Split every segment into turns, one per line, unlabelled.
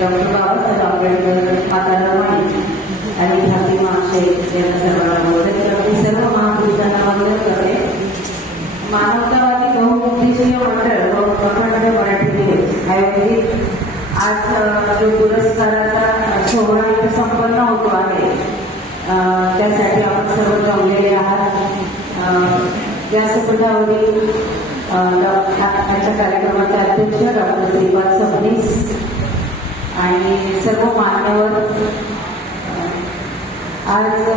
Doctor Babasaheb Ambedkar माता रमाई आणि फातिमा शेख यांना सर्वांना बोलते मी सर्व महापुरुषांना वंदन करते. मानवतावादी बहुउद्देशीय मंडळ व अखंड मराठी दिवस आयोजित आज जो पुरस्काराचा सोहळा इथं संपन्न होतो आहे त्यासाठी आपण सर्व जमलेले आहात. अ, व्यासपीठावरील अ, आजच्या कार्यक्रमाचे अध्यक्ष डॉक्टर श्रीपाद सबनीस आणि सर्व मान्यवर आज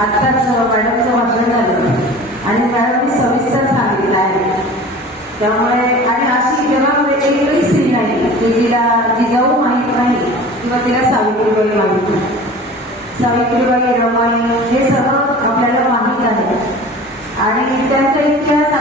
आत्ताच मॅडमचं भाषण झालं आणि मॅडमने सविस्तर सांगितलं आहे. त्यामुळे आणि अशी जगामध्ये म्हणजे एकही स्त्री नाही की तिला जिजाऊ माहीत नाही किंवा तिला सावित्रीबाई माहीत नाही. सावित्रीबाई रमाई हे सर्व आपल्याला माहीत आहे. आणि त्यांच्या इतिहास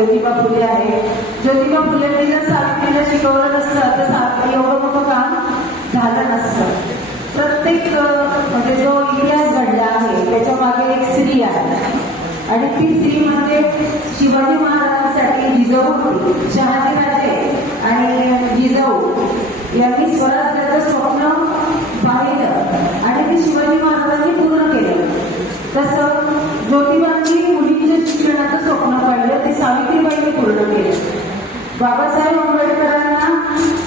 ज्योतिबा फुले आहे. ज्योतिबा फुलेंनी जर सावित्रीला शिकवलं नसतं तर सावित्री एवढं मोठं काम झालं नसतं. प्रत्येक म्हणजे जो इतिहास घडला आहे त्याच्यामागे एक स्त्री आहे. आणि ती स्त्री म्हणजे शिवाजी महाराजांसाठी जिजाऊ होती शहाजीराजे आणि जिजाऊ. यांनी स्वराज्याचं स्वप्न पाहिलं आणि ते शिवाजी महाराजांनी पूर्ण केलं तसं ज्योतिबांनी मुलींच्या शिक्षणाचं स्वप्न पाहिलं ते सावित्रीबाईंनी पूर्ण केलं बाबासाहेब आंबेडकरांना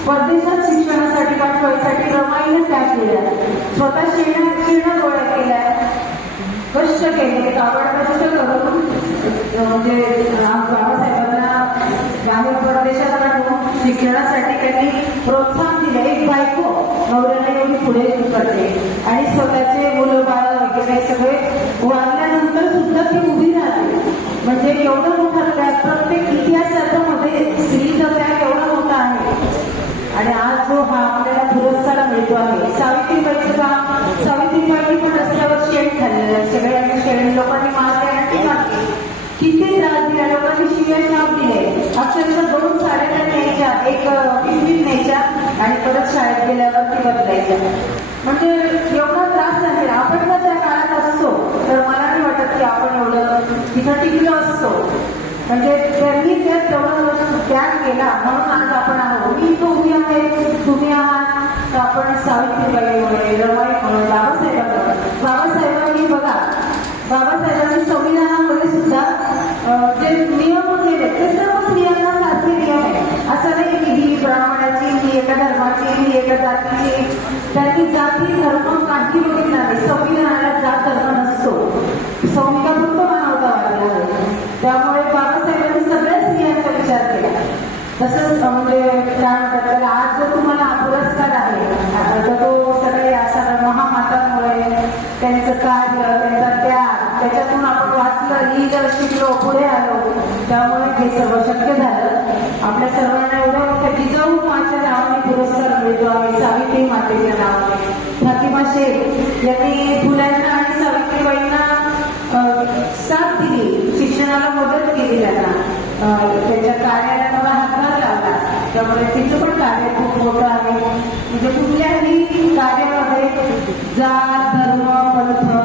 परदेशात शिक्षणासाठी पाठवायसाठी रमाईनं त्याग केल्या स्वतः शेणा शेणा गोळा केल्या कष्ट केले. कावड कष्ट करून म्हणजे बाबासाहेबांना बाहेर परदेशात पाठवून शिक्षणासाठी त्यांनी प्रोत्साहन दिले. एक बायको नवऱ्याला येऊन पुढे करते. आणि स्वतःचे मुलं परत शाळेत गेल्यावर म्हणजे एवढा त्रास झालेला आपण जर त्या काळात असतो तर मला नाही वाटत की आपण एवढं तिथं टिकलो असतो. म्हणजे त्यांनी जर तेवढं त्याग केला म्हणून आज आपण आहोत. मी इथं उभी आहे तुम्ही आहात तर आपण सावित्रीबाईमुळे म्हणून बाबासाहेबांना बाबासाहेबांनी बघा बाबासाहेबांनी जातीचे त्यांनी जाती धर्म काही बघितला नाही. संविधानाला जात धर्म नसतो. संविधान फक्त मानवतावादी आहे. त्यामुळे बाबासाहेबांनी सगळ्याच स्त्रियांचा विचार केला. तसंच म्हणजे काय म्हणतात त्याला आज जो तुम्हाला हा पुरस्कार आहे आता तो सगळे असा महामातांमुळे त्यांचं कार्य त्यांचा त्याग त्याच्यात आपण वाचलं शिकलो पुढे आलो त्यामुळे हे सर्व शक्य झालं. आपल्या सर्वांना एवढं मोठ्या जिजाऊ माच्या नावाने पुरस्कार मिळतो. आहे सावित्री मातेच्या नावाने. फातिमा शेख यांनी फुलांना आणि सावित्रीबाईंना साथ दिली. शिक्षणाला मदत केली त्यांना. त्यांच्या कार्याला मला हातभार लावला. त्यामुळे तिचं पण कार्य खूप मोठं आहे. म्हणजे कुठल्याही कार्यामध्ये जात धर्म पंथ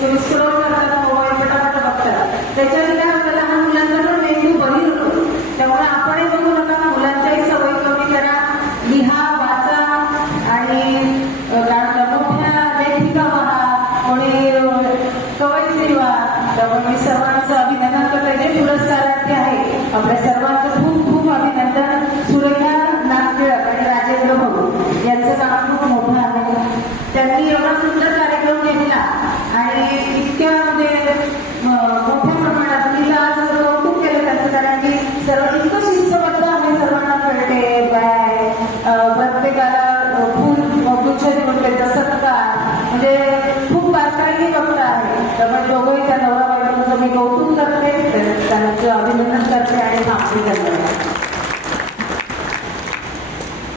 Thank you. डॉक्टर आहे. त्यामुळे दोघंही त्या नवरा बायकोचं मी कौतुक करते त्यांचं अभिनंदन करते आणि माफी करते.